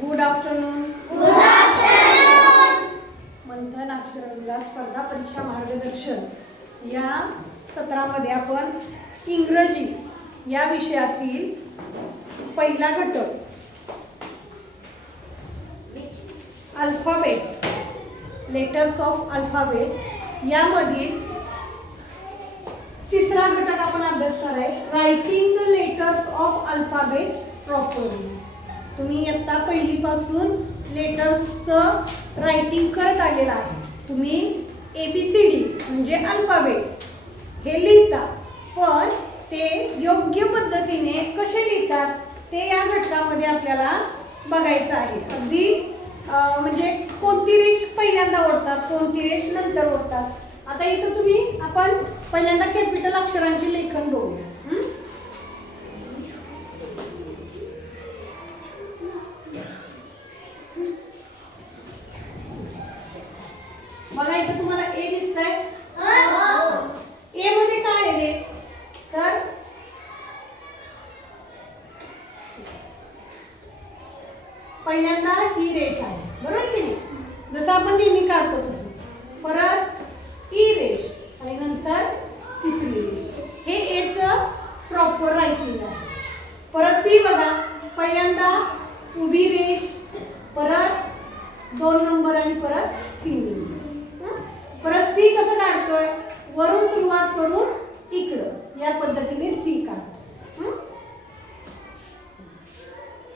Good afternoon. मंथन अक्षरगंगा स्पर्धा परीक्षा मार्गदर्शन या सत्रामध्ये आपण इंग्रजी या विषयातील पहिला घटक अल्फाबेट्स, लेटर्स ऑफ अल्फाबेट यामधील तिसरा घटक आपण अभ्यासणार आहे, writing the letters of alphabet properly. तुम्ही इयत्ता पहिलीपासून लेटर्सचं रायटिंग करत आलेला आहे. तुम्ही ABCD म्हणजे अल्फाबेट हे लिहिता, पण ते योग्य पद्धतीने कसे लिहितात ते या घटकामध्ये आपल्याला बघायचं आहे. अगदी म्हणजे कोणती रेष पहिल्यांदा ओढतात, कोणती रेष नंतर ओढतात. आता इथं आपण पहिल्यांदा कॅपिटल अक्षरांचे लेखन बघूया. बघा इथं तुम्हाला A दिसतंय. A मध्ये काय आहे रे? तर पहिल्यांदा ही रेष आहे, बरोबर की नाही? जसं आपण नेहमी काढतो तसं. परत ही रेष आणि नंतर तिसरी रेष. हे A चं प्रॉपर रायटिंग आहे. परत B बघा, पहिल्यांदा उभी रेष, परत 2 नंबर आणि परत 3 नंबर. परत C कसं काढतोय? वरून सुरुवात करून इकडं या पद्धतीने C काढतो.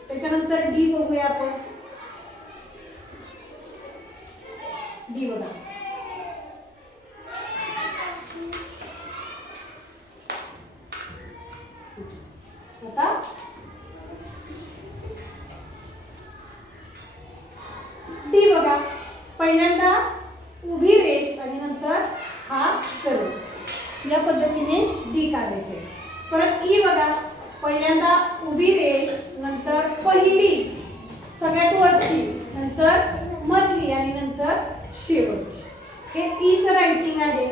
त्याच्यानंतर D बघूया आपण. D बघा, आता D बघा, पहिल्यांदा उभी रेष आणि नंतर हा कर्व या पद्धतीने D काढायचे. परत E बघा, पहिल्यांदा उभी रेष, नंतर पहिली सगळ्यात वरची, नंतर मधली आणि नंतर शेवटची. हे E चं रायटिंग आहे.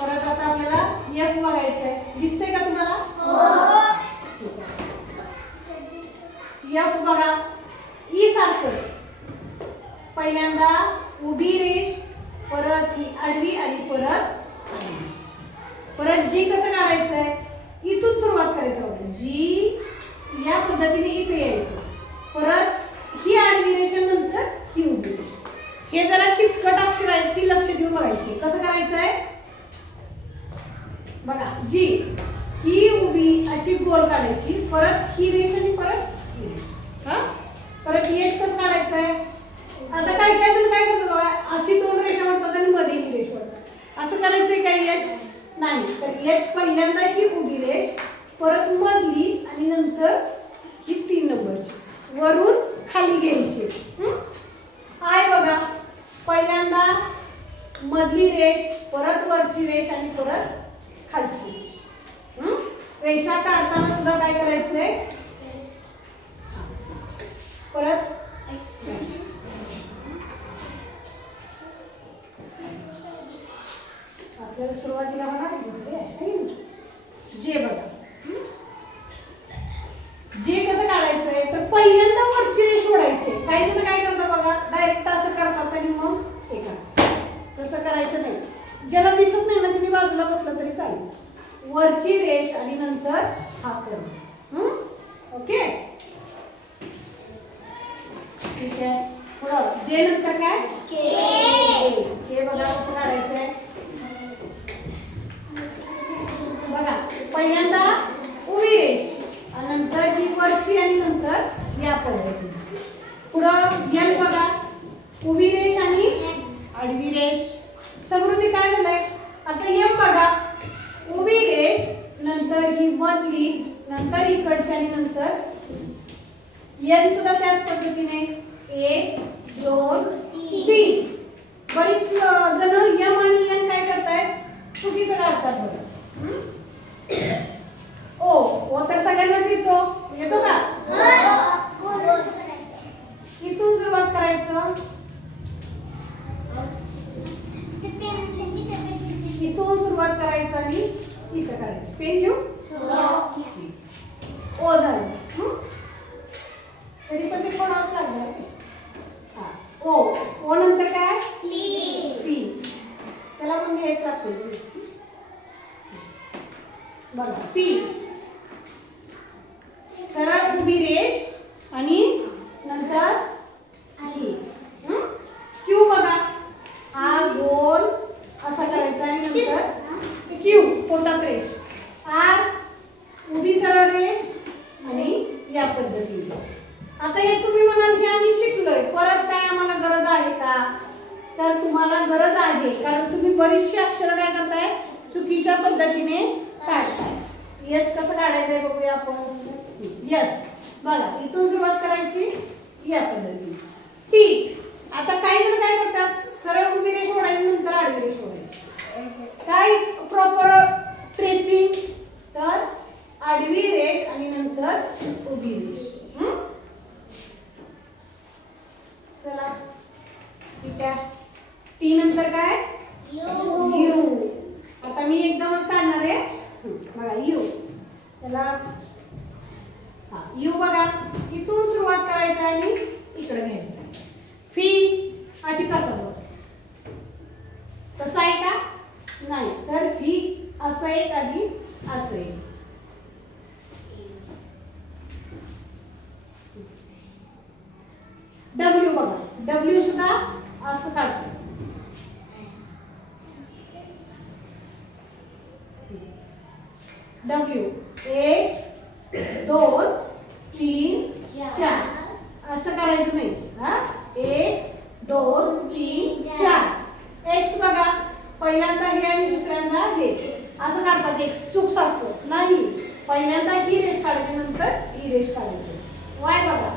परत आता आपल्याला F बघायचं आहे. दिसतंय का तुम्हाला? F बघा, E सारखंच, पहिल्यांदा उभी रेष, परत ही आडवी आणि परत G कसं काढायचं आहे? इथून सुरुवात करायचं होतं. G या पद्धतीने इथे यायचं. परत ही आडवी रेष नंतर ही उभी रेष. हे जरा किचकट अक्षर आहेत, ती लक्ष देऊन बघायची. कसं करायचं आहे? बघा, G ही उभी अशी गोल काढायची, परत ही रेष आणि परत ही रेष. परत H कसं काढायचं आहे? आता काय जण काय करतात बघा, अशी 2 रेषा ओढतात आणि मध्ये ही रेष ओढतात. असं करायचंय का H? नाही. तर H पहिल्यांदा ही उभी रेष, परत मधली आणि नंतर ही 3 नंबरची, वरून खाली घ्यायची. I बघा, पहिल्यांदा मधली रेष, परत वरची रेष आणि परत खालची रेष. रेषा काढताना सुद्धा काय करायचंय? परत आपल्याला सुरुवातीला बघा J बघा. J कसं काढायचंय? तर पहिल्यांदा वरची रेष ओढायची. काही जण काय करतात बघा, डायरेक्ट असं करतात आणि मग हे करतात. तसं करायचं नाही. ज्याला दिसत नाही ना तुम्ही बाजूला बसलं तरी चालेल. वरची रेष आणि नंतर हा कर्व. ओके, ठीक आहे. पुढं J नंतर काय? K बघा कसं काढायचंय. बघा, पहिल्यांदा उभी रेष आणि नंतर ही वरची आणि नंतर या पद्धतीने. पुढं L बघा, उभी रेष आणि आडवी रेष. समृद्धी काय झालंय? आता M बघा, उभी रेष, नंतर ही मधली, नंतर इकडची आणि नंतर N सुद्धा त्याच पद्धतीने 1 2 3. बरीच जण M आणि N काय करतायत? चुकीचं काढतात बघा. ओ तर सगळ्यांनाच येतो का? इथून सुरुवात करायचं, इथून सुरुवात करायचं आणि इथं करायचं. पेन घेऊ ओ झालं तरी पण ते कोणावंच लागणार. हा ओ ओ नंतर काय पी त्याला पण घ्यायचं लागतं बघा. पी सरळ उभी रेष आणि नंतर क्यू बघा हा गोल असा करायचा आणि नंतर क्यू पोटात रेष आर उभी सरळ रेष आणि या पद्धतीने. आता हे तुम्ही म्हणाल की आम्ही शिकलोय परत काय आम्हाला गरज आहे का तर तुम्हाला गरज आहे कारण तुम्ही बरीचशी अक्षरं काय करताय चुकीच्या पद्धतीने काढताय. यस कसं काढायचंय बघूया आपण. यस बघा इथून सुरुवात करायची या पद्धतीने. ठीक आता काही जण काय करतात सरळ उभी रेष ओढायची नंतर आडवी रेष ओढायची. काय प्रॉपर ट्रेसिंग तर आडवी रेष आणि नंतर उभी रेष. चला ठीक आहे. टी नंतर काय यू. आता मी एकदमच काढणार आहे बघा यू त्याला हा यू बघा इथून सुरुवात करायचं आणि इकडे घ्यायचं. फी अशी करतात बघा तसं आहे का नाही तर फी असं एक आणि असं एक. डब्ल्यू बघा डब्ल्यू सुद्धा असं काढतात. डब्ल्यू 1 2 3 4 असं करायचं नाही. हा 1 2 3 4. एक्स बघा पहिल्यांदा हे आणि दुसऱ्यांदा हे असं काढतात. एक्स चूक सांगतो नाही पहिल्यांदा ही रेष काढायची नंतर ही रेष काढायची. वाय बघा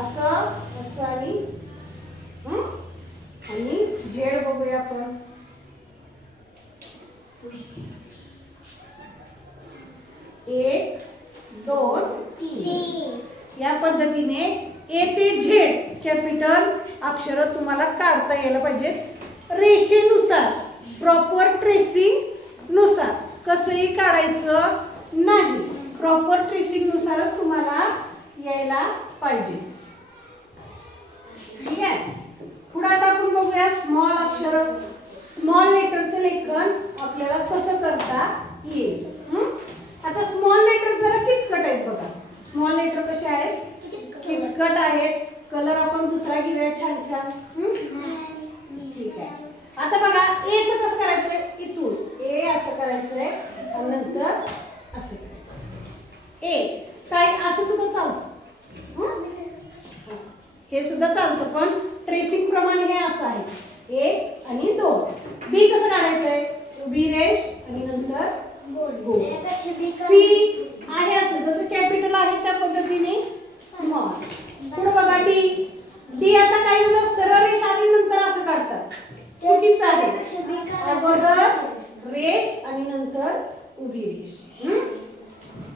असं असं आणि झेड बघूया आपण. एक दोन तीन या पद्धतीने ए ते झेड कॅपिटल अक्षर तुम्हाला काढता यायला पाहिजे रेषेनुसार प्रॉपर ट्रेसिंग नुसार. कसंही काढायचं नाही प्रॉपर ट्रेसिंग नुसारच तुम्हाला यायला पाहिजे. ठीक आहे. पुढे आता आपण बघूया स्मॉल अक्षर स्मॉल लेटरचं लेखन आपल्याला कसं करता येईल. आता स्मॉल लेटर जरा किचकट आहेत बघा. स्मॉल लेटर कसे आहेत किचकट आहेत. कलर आपण दुसरा घेऊया छान छान. ठीक आहे. आता बघा ए चं कसं करायचंय इथून ए असं करायचंय आणि नंतर असं करायचं. ए काय असं सुद्धा चालतं हे सुद्धा चालतं पण ट्रेसिंग प्रमाणे हे असं आहे 1 आणि 2. बी कसं काढायचंय उभी रेष आणि नंतर गोल. सी आहे असं जसं कॅपिटल आहे त्या पद्धतीने स्मॉल. पुढे बघा डी. डी आता काही जण सरळ रेष आधी नंतर असं काढतात चुकीचं आहे. अगोदर रेष आणि नंतर उभी रेष.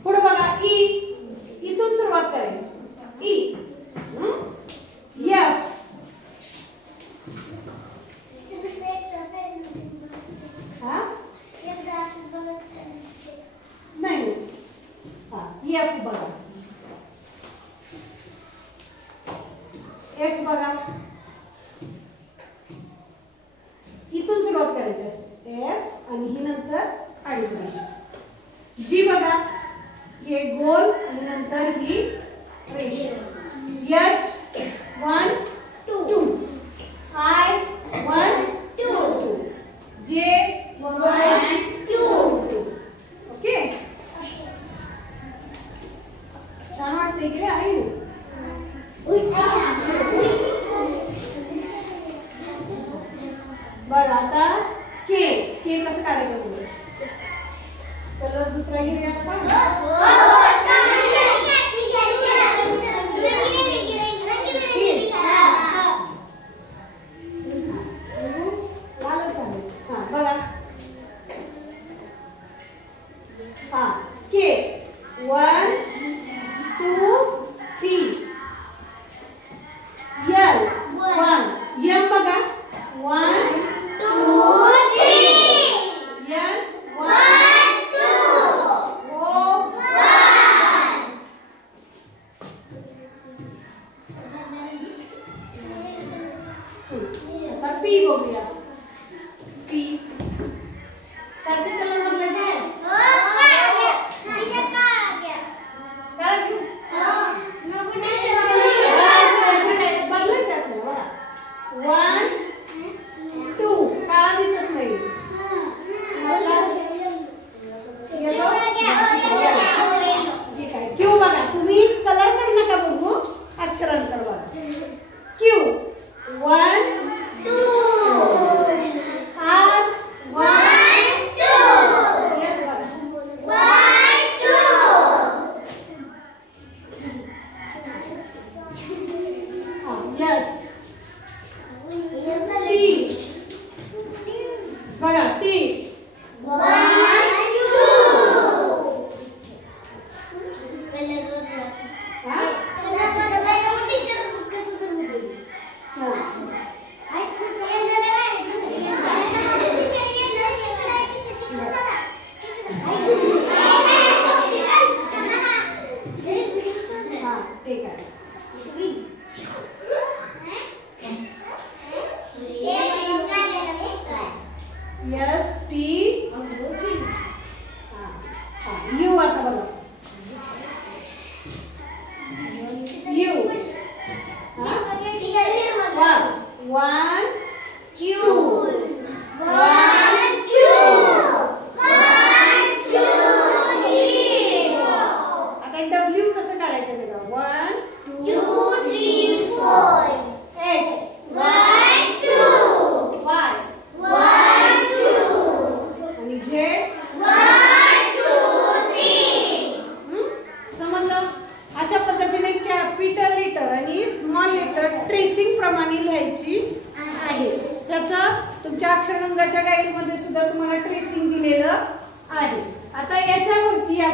पुढे बघा ई इथून सुरुवात करायची. ई एफ नाही एफ बघा एफ बघा इथून सुरुवात करायची असते एफ आणि ही नंतर आडवी रेष. जी बघा हे गोल आणि नंतर ही रेष. H 1 2 I 1 2 J 1 2 okay. छान वाटते की आहे बघा. आता के के कसं काढायचं तुम्ही कलर दुसरा घेऊया का. बघा हा के 1 2 3 यल 1 एम बघा 1 2 3 यल 1 2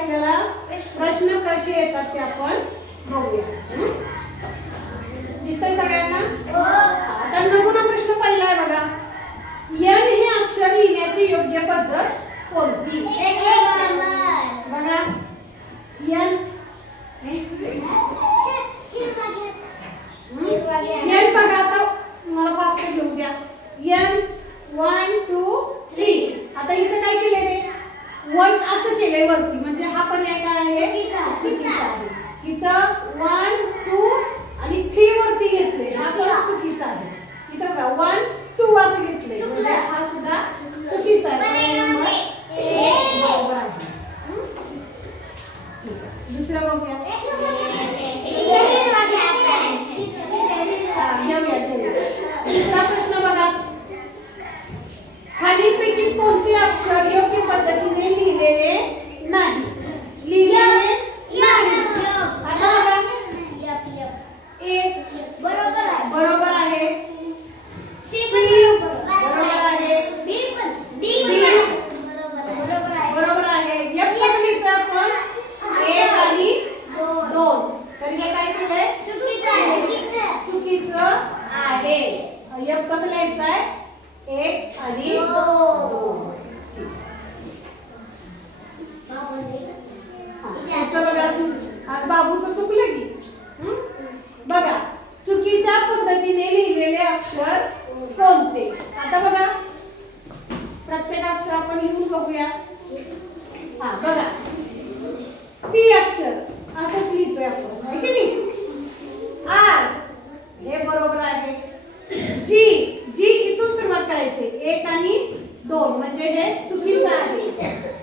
आपल्याला प्रश्न कसे येतात ते आपण बघूया. दिसतंय सगळ्यांना? आता नमुना प्रश्न पहिला आहे बघा. एन हे अक्षर लिहिण्याची योग्य पद्धत कोणती? बघा एन एन बघा. आता मला फास्ट घेऊ द्या. एन 1 2 3. आता इथं काय केलंय रे? 1 असं केलंय वरती, म्हणजे हा पर्याय काय आहे? चुकीचा आहे. इथं 1 2 आणि 3 वरती घेतले, हा पण चुकीचा आहे. इथं बघा 1 2 असं घेतले, म्हणजे हा सुद्धा चुकीचा आहे. पर्याय नंबर 1 बरोबर आहे. दुसरा बघूया. दुसरा प्रश्न बघा. खालीलपैकी कोणते अक्षर योग्य पद्धतीने लिहिलेले नाही? लिहिलेले नाही. आता बघा ए बरोबर आहे. सी बरोबर आहे. बी बरोबर आहे. एफ कसं लिहितं आपण? 1 आणि 2. तर हे काय केलंय? चुकीचं आहे. एफ कसं लिहायचं आहे? 1 आणि 2. बघा बाबूचं चुकलं की. बघा चुकीच्या पद्धतीने लिहिलेले अक्षर कोणते? आता बघा प्रत्येक अक्षर आपण लिहून बघूया. हा बघा पी अक्षर असंच लिहितोय आपण, आहे की नाही? आर हे बरोबर आहे. जी जी इथून सुरुवात करायची, 1 आणि 2, म्हणजे हे चुकीचं आहे.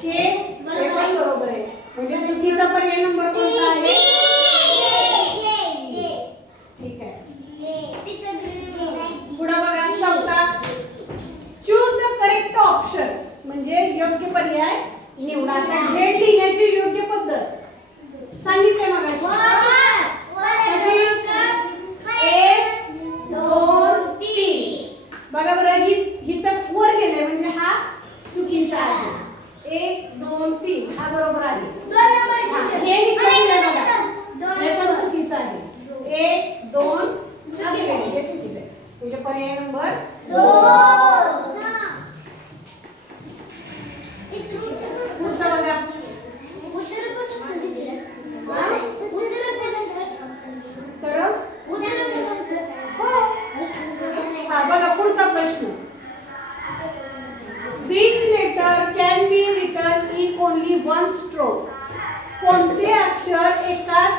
के हे पण बरोबर आहे, म्हणजे चुकीचा पर्याय नंबर कोणता आहे? ठीक आहे. पुढे बघा चौथा. चूज द करेक्ट ऑप्शन, म्हणजे योग्य पर्याय निवडा. झेड लिहिण्याची योग्य पद्धत सांगितले मग. 1 2 3. बघा बरं इथं वर गेले, म्हणजे हा चुकीचा आहे. 1 2 3 हा बरोबर आहे. हे इथं लिहिलंय बघा, हे पण चुकीचं आहे. 1 2 असं लिहिलंय, हे चुकीचं आहे. म्हणजे पर्याय नंबर 2. पुढचं बघा. हा बघा पुढचा प्रश्न. Which letter can be written in only one stroke? कोणते अक्षर एकाच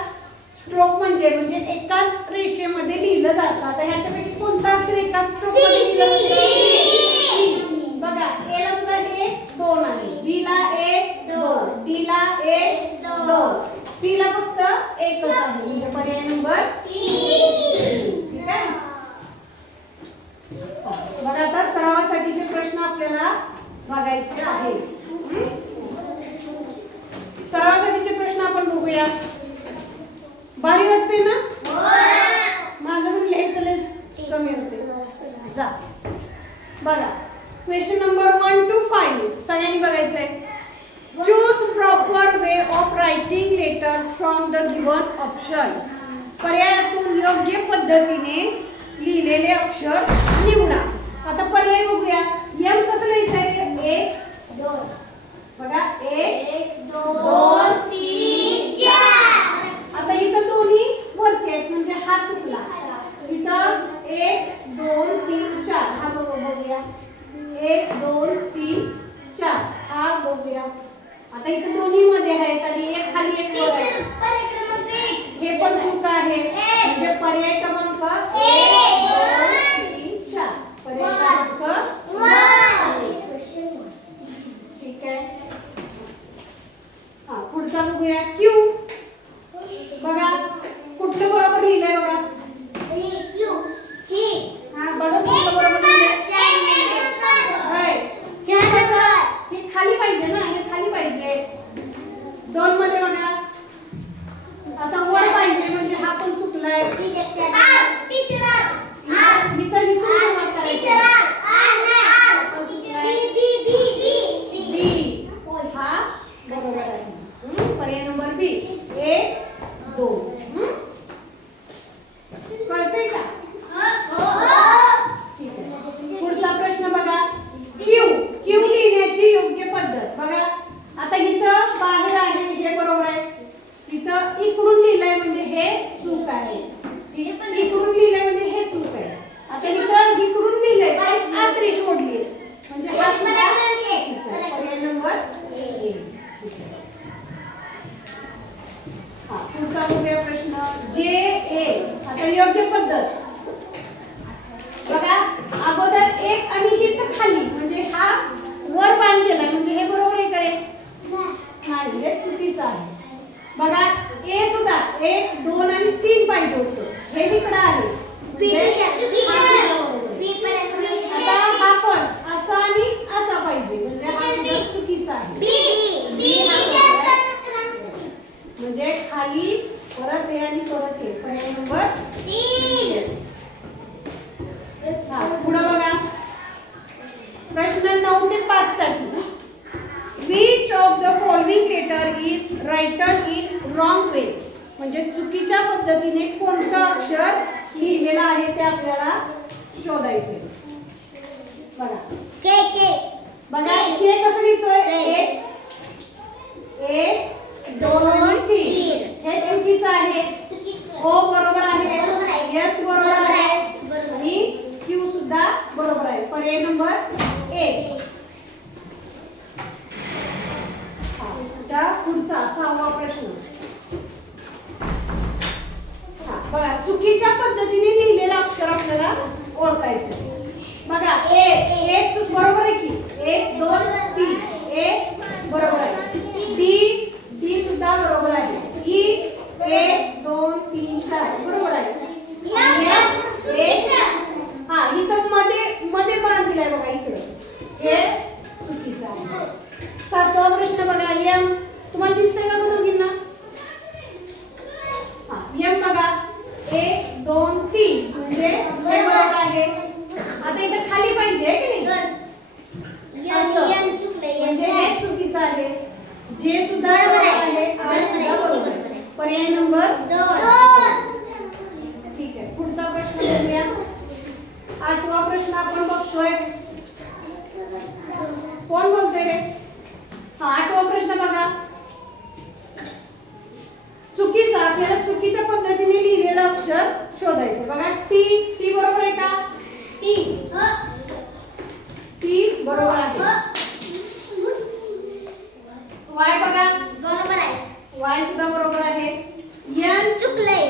स्ट्रोक म्हणजे एकाच रेषेमध्ये लिहिलं जातं? आता ह्याच्यापैकी कोणतं अक्षर एकाच स्ट्रोक मध्ये लिहिलं जातं? बघा ए ला सुद्धा 1 2 आहे, बी ला 1 2, डी ला 1 2, सी ला फक्त 1च आहे, म्हणजे पर्याय नंबर 3. ठीक आहे. बघा आता सरावासाठीचे प्रश्न आपल्याला बघायचे आहेत. सरावासाठीचे प्रश्न आपण बघूया. भारी वाटते ना? माझं लिहायचं लय कमी होते. जा बघा क्वेश्चन नंबर 1 to 5 सगळ्यांनी बघायचं आहे. Choose proper way of writing letters from the given option. पर्यायातून योग्य पद्धतीने लिहिलेले अक्षर निवडा. आता पर्याय बघूया. एम कसं लिहायचं आहे? 1 2. बघा 1 2 3 4. आता इथं दोन्ही वरती आहेत, म्हणजे हा चुकला. इथं 1 2 3 4 हा बघूया. 1 2 3 4 हा बघूया. आता इथं दोन्ही मध्ये आहेत आणि एक खाली एक वर आहे, हे पण चूक आहे. म्हणजे पर्याय क्रमांक 1 2 3 4 पर्याय क्रमांक 1. ठीक आहे. हा पुढचा बघूया. क्यू. बघा कुठलं बरोबर लिहिलंय बघा. हा बघा कुठलं बरोबर लिहिलंय. हे खाली पाहिजे ना, हे खाली पाहिजे. 2 मध्ये बघा असं वर पाहिजे, म्हणजे हा पण चुकलाय. आता इथं बाहेर आहे हे बरोबर आहे, इथं इकडून लिहिलंय म्हणजे हे चूक आहे, इकडून लिहिलंय म्हणजे हे चूक आहे. आता इथं इकडून लिहिलंय आत रेष ओढली म्हणजे हा पर्याय नंबर ए. हा पुढचा बघूया प्रश्न जे ए. आता योग्य पद्धत बघा, अगोदर एक आणि इथं खाली म्हणजे हा वर बांधलेला म्हणजे हे बरोबर आहे का रे? नाही, हे चुकीचं आहे. बघा ए सुद्धा 1 2 आणि 3 पाहिजे होतं, हे इकडे आहे. आता हा पण असा आणि असा पाहिजे म्हणजे हा सुद्धा चुकीचा आहे. म्हणजे खाली परत ए आणि परत ए. पर्याय नंबर 3. पुढे बघा प्रश्न 9 ते 5 साठी. Which of the following letter is written in wrong way? म्हणजे चुकीच्या पद्धतीने कोणतं अक्षर लिहिलेलं आहे ते आपल्याला शोधायचे. बघा के के. बघा के कसं लिहितोय? 1 2 3. हे चुकीचं आहे. ओ बरोबर आहे, एस बरोबर आहे आणि क्यू सुद्धा बरोबर आहे. पर्याय नंबर 1. पुढचा 6वा प्रश्न. बघा चुकीच्या पद्धतीने लिहिलेलं अक्षर आपल्याला ओळखायचं. बघा ए चूक बरोबर आहे की 1 2 3. ए बरोबर आहे, डी सुद्धा बरोबर आहे, ई 1 2 3 4 बरोबर आहे. हा इथं मध्ये पण दिलाय बघा इकडे, हे चुकीचं आहे. 7वा प्रश्न बघा एम. तुम्हाला दिसतंय का दोघींना? हा एम बघा 1 2 3 म्हणजे हे बरोबर आहे. आता इथं खाली पाहिजे की नाही? म्हणजे हे चुकीचं आहे. जे सुद्धा बरोबर आहे, आय सुद्धा बरोबर आहे. पर्याय नंबर 2. ठीक आहे, पुढचा प्रश्न बघूया. 8वा प्रश्न आपण बघतोय. कोण बोलतोय रे? हा 8वा प्रश्न बघा. चुकीचा आपल्याला चुकीच्या पद्धतीने लिहिलेलं अक्षर शोधायचं. बघा टी बरोबर आहे का? टी बरोबर आहे. वाय बघा बरोबर आहे, वाय सुद्धा बरोबर आहे. एन चुकलंय.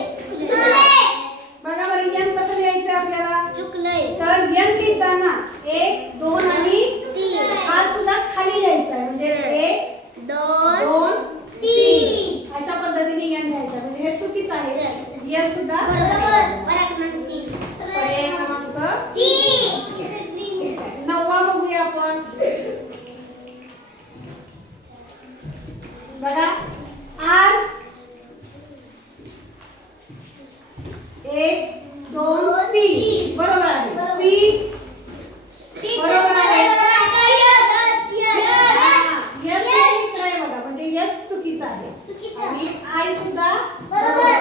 बघा बरं एन कसं लिहायचं आपल्याला? चुकलंय. तर एन लिहिताना 1 2 आणि 3 हा सुद्धा खाली लिहायचा आहे म्हणजे 1 2 3 अशा पद्धतीने एन लिहायचा म्हणजे हे चुकीचं आहे. एन सुद्धा बरोबर. पर्याय क्रमांक 3. 9वा बघूया आपण. बघा आर 1 2 3 बरोबर आहे. पी बरोबर आहे. बघा म्हणजे यस चुकीचं आहे आणि आय सुद्धा बरोबर.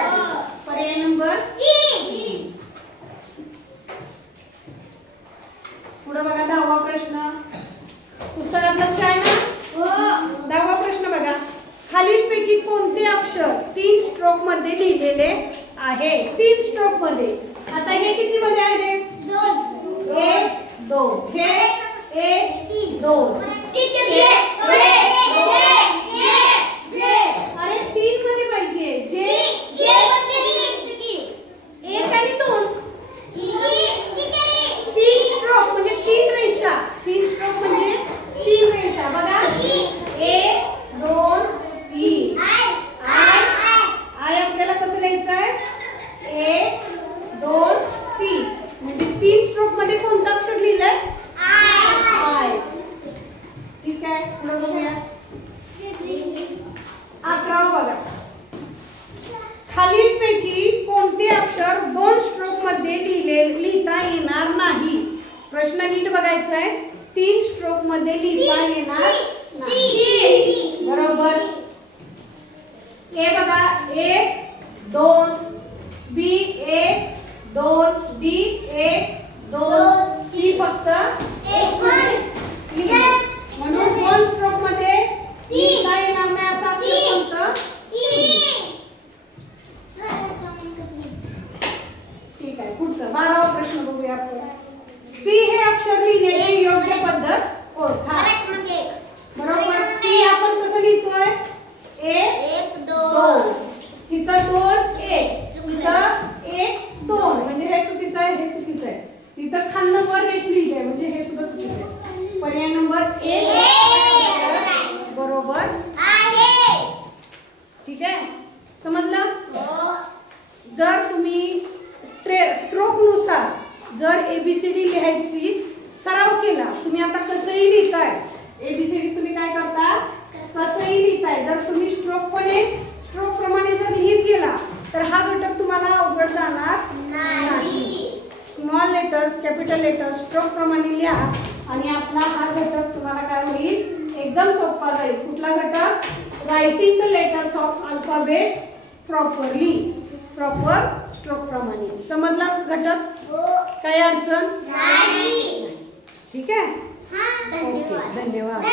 पर्याय नंबर 3. पुढे बघा 10वा प्रश्न. पुस्तकात लक्ष आहे ना? 10वा प्रश्न बघा. खालीलपैकी कोणते अक्षर 3 स्ट्रोक मध्ये लिहिलेले आहे? 3 स्ट्रोक मध्ये. आता हे किती मध्ये आहे? 2 1 2. हे 1 2. अरे 3 मध्ये पाहिजे. जे 1 आणि 2. 3 स्ट्रोक म्हणजे 3 रेषा. 3 स्ट्रोक म्हणजे 3 रेषा. बघा 1 2 3. आय आपल्याला कसं लिहायचं आहे? 1 2 3 म्हणजे 3 स्ट्रोक मध्ये कोणतं अक्षर लिहिलंय? आय. ठीक आहे, पुढे बघूया. 11वा बघा. खालीलपैकी कोणते अक्षर 2 स्ट्रोक मध्ये लिहिता येणार नाही? प्रश्न नीट बघायचा आहे. 3 स्ट्रोक मध्ये लिहिता येणार नाही. बरोबर. ए बघा 1 2 बी 1 2 डी 1 2 सी फक्त 1 म्हणून 2 स्ट्रोक मध्ये लिहिता लेटर्स कॅपिटल लेटर्स स्ट्रोक प्रमाणे लिहा आणि आपला हा घटक तुम्हाला काय होईल एकदम सोपा जाईल. कुठला घटक? Writing the letters of alphabet properly, proper stroke प्रमाणे. समजला घटक? काही अडचण नाही. ठीक आहे. ओके, धन्यवाद.